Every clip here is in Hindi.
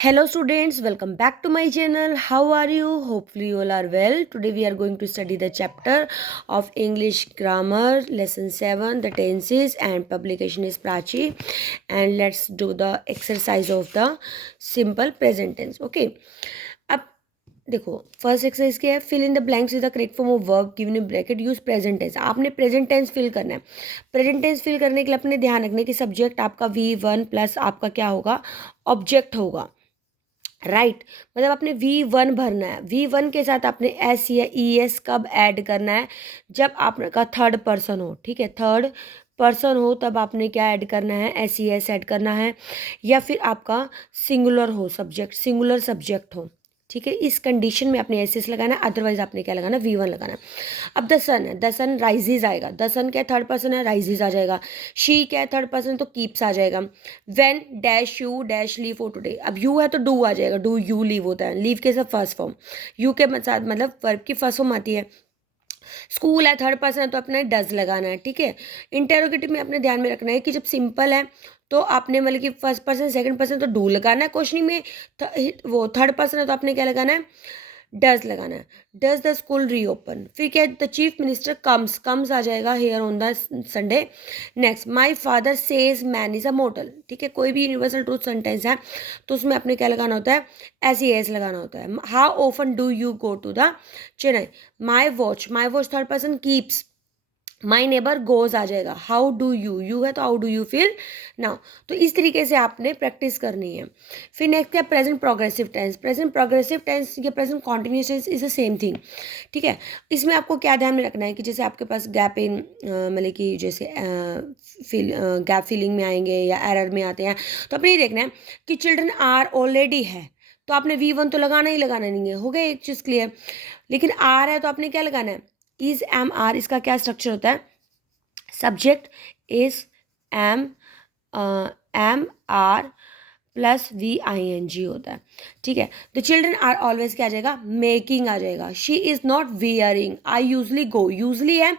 Hello students, welcome back to my channel. How are you? Hopefully you all are well. Today we are going to study the chapter of English grammar lesson 7, the tenses, and publication is Prachi, and let's do the exercise of the simple present tense. Okay. अब देखो फर्स्ट एक्सरसाइज क्या है, fill in the blanks with the correct form of verb given in bracket, use present tense. आपने प्रेजेंट टेंस फिल करना है। प्रेजेंट टेंस फिल करने के लिए अपने ध्यान रखने की सब्जेक्ट आपका V1 प्लस आपका क्या होगा, ऑब्जेक्ट होगा। राइट मतलब आपने V1 भरना है। V1 के साथ आपने S या ES कब ऐड करना है, जब आपका थर्ड पर्सन हो। ठीक है, थर्ड पर्सन हो तब आपने क्या ऐड करना है, SES ऐड करना है, या फिर आपका सिंगुलर हो, सब्जेक्ट सिंगुलर सब्जेक्ट हो। ठीक है, इस कंडीशन में आपने एस लगाना है, अदरवाइज आपने क्या लगाना, V1 लगाना है। अब द सन है, द सन राइजेज आएगा। द सन क्या है, थर्ड पर्सन है, राइजेज आ जाएगा। शी क्या है, थर्ड पर्सन तो कीप्स आ जाएगा। When dash you dash leave for today, अब यू है तो डू आ जाएगा, डू यू लीव होता है। लीव के सब फर्स्ट फॉर्म, यू के साथ मतलब वर्ब की फर्स्ट फॉर्म आती है। स्कूल है, थर्ड पर्सन है तो अपना डज लगाना है। ठीक है, इंटेरोगेटिव में अपने ध्यान में रखना है कि जब सिंपल है तो आपने मतलब कि फर्स्ट पर्सन सेकंड पर्सन तो डू लगाना है। क्वेश्चनिंग में वो थर्ड पर्सन है तो आपने क्या लगाना है, डज लगाना है। डज द स्कूल रीओपन, फिर क्या, the chief minister comes, comes आ जाएगा here on the Sunday. Next, my father says man is a mortal. ठीक है, कोई भी यूनिवर्सल ट्रूथ सेंटेंस है तो उसमें अपने क्या लगाना होता है, SES लगाना होता है। How often do you go to the Chennai, my watch third person keeps, my neighbour goes आ जाएगा। हाउ डू यू, यू है तो how do you feel now. तो इस तरीके से आपने प्रैक्टिस करनी है। फिर नेक्स्ट है present progressive tense. Present progressive tense या present continuous tense is the same thing. ठीक है, इसमें आपको क्या ध्यान में रखना है कि जैसे आपके पास गैप इन मतलब कि जैसे गैप फिलिंग में आएंगे या एरर में आते हैं, तो अपने ये देखना है कि चिल्ड्रन आर ऑलरेडी है तो आपने V1 तो लगाना ही लगाना नहीं है, हो गया एक चीज़ क्लियर। लेकिन आर है तो आपने क्या लगाना है, इज एम आर। इसका क्या स्ट्रक्चर होता है, subject is am am are plus VING होता है। ठीक है, द चिल्ड्रन आर ऑलवेज क्या आ जाएगा, मेकिंग आ जाएगा। She is not wearing, I usually go, usually है।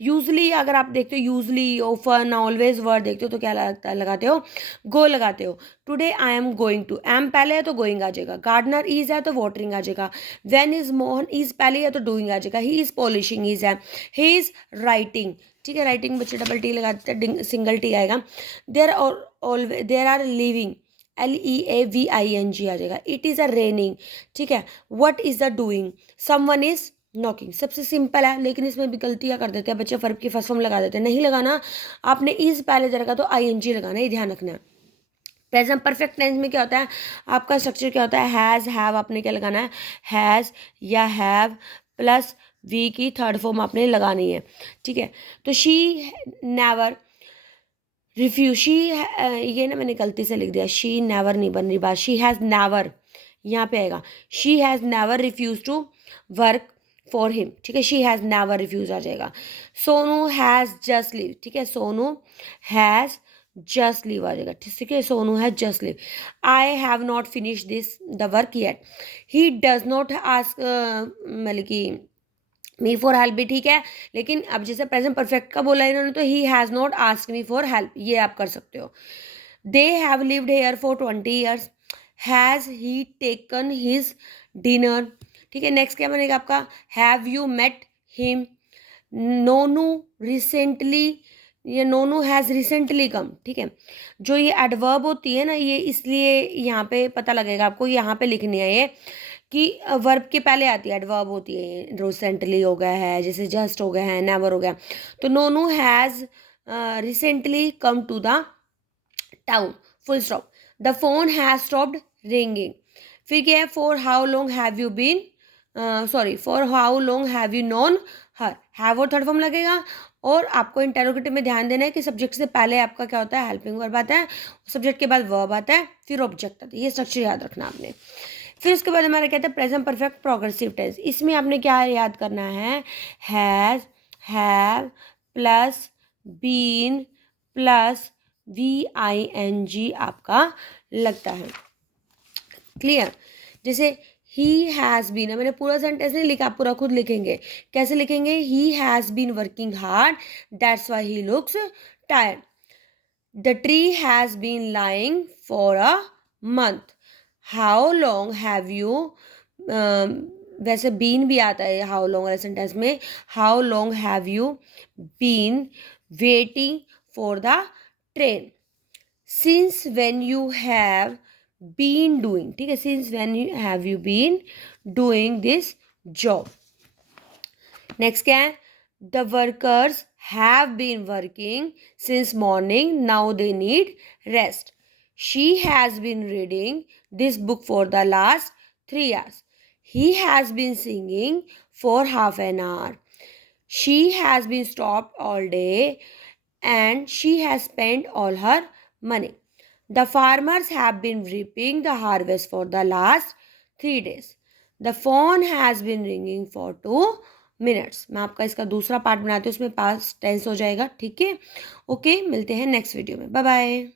यूजली अगर आप देखते हो, यूजली ओफन ऑलवेज वर्ड देखते हो तो क्या लगता है, लगाते हो गो लगाते हो। Today I am going to, am पहले है तो गोइंग आ जाएगा। गार्डनर इज है तो वाटरिंग आ जाएगा। वेन इज मोहन, इज पहले है तो डूइंग आ जाएगा। ही इज पॉलिशिंग, इज है। He is writing. ठीक है, राइटिंग बच्चे डबल टी लगाते हैं, सिंगल टी आएगा। देर आर लिविंग, LEAVING आ जाएगा। It is a raining. ठीक है, what is the doing, someone is knocking. सबसे सिंपल है, लेकिन इसमें भी गलतियाँ कर देते हैं बच्चे, वर्ब की फर्स्ट फॉर्म लगा देते हैं, नहीं लगाना। आपने इज पहले जगह तो ING लगाना, ये ध्यान रखना है। प्रेजेंट परफेक्ट टेंस में क्या होता है, आपका स्ट्रक्चर क्या होता है, हैज़ हैव आपने क्या लगाना है, हैज़ या हैव प्लस V की थर्ड फॉर्म आपने लगानी है। ठीक है, तो शी नेवर रिफ्यूज, शी ये ना मैंने गलती से लिख दिया, शी नेवर नहीं बन रही बात, शी हैज़ नेवर यहाँ पे आएगा। She has never refuse to work for him. ठीक है, शी हैज़ नेवर रिफ्यूज आ जाएगा। Sonu has just leave. ठीक है, सोनू हैज़ जस्ट लीव आ जाएगा। ठीक है, Sonu has just leave. I have not finish this the work yet. He does not ask, मतलब कि मी फॉर हेल्प भी ठीक है, लेकिन अब जैसे प्रेजेंट परफेक्ट का बोला इन्होंने तो he has not ask me for help, ये आप कर सकते हो। They have lived here for 20 years. Has he taken his dinner. ठीक है, नेक्स्ट क्या बनेगा आपका, have you met him. Nonu recently, ये नोनू हैज़ रिसेंटली कम। ठीक है, जो ये एडवर्ब होती है ना, ये इसलिए यहाँ पे पता लगेगा आपको, यहाँ पे लिखनी है ये कि वर्ब के पहले आती है, एडवर्ब होती है। रिसेंटली हो गया है, जैसे जस्ट हो गया है, नेवर हो गया। तो Nonu has recently come to the town, full stop. The phone has stopped ringing. फिर क्या है, for how long have you been, sorry, for how long have you known her, have और थर्ड फॉर्म लगेगा। और आपको इंटेरोगेटिव में ध्यान देना है कि सब्जेक्ट से पहले आपका क्या होता है, हेल्पिंग वर्ब आता है, सब्जेक्ट के बाद वर्ब आता है, फिर ऑब्जेक्ट आता है। ये स्ट्रक्चर याद रखना आपने। फिर उसके बाद हमारा कहते हैं प्रेजेंट परफेक्ट प्रोग्रेसिव टेंस। इसमें आपने क्या याद करना है, has have plus been plus VING आपका लगता है। क्लियर, जैसे ही हैज़ बीन, मैंने पूरा सेंटेंस नहीं लिखा, आप पूरा खुद लिखेंगे। कैसे लिखेंगे, he has been working hard that's why he looks tired. The tree has been lying for a month. How long have you, वैसे बीन भी आता है हाउ लॉन्ग वाले सेंटेंस में. How long have you been waiting for the train. Since when you have been doing. ठीक है, since when you have you been doing this job. Next क्या है? The workers have been working since morning, now they need rest. She has been reading this book for the last 3 hours. He has been singing for half an hour. She has been stopped all day and she has spent all her money. The farmers have been reaping the harvest for the last 3 days. The phone has been ringing for 2 minutes. मैं आपका इसका दूसरा पार्ट बनाती हूँ, उसमें पास्ट टेंस हो जाएगा. ठीक है, ओके, मिलते हैं नेक्स्ट वीडियो में. Bye bye.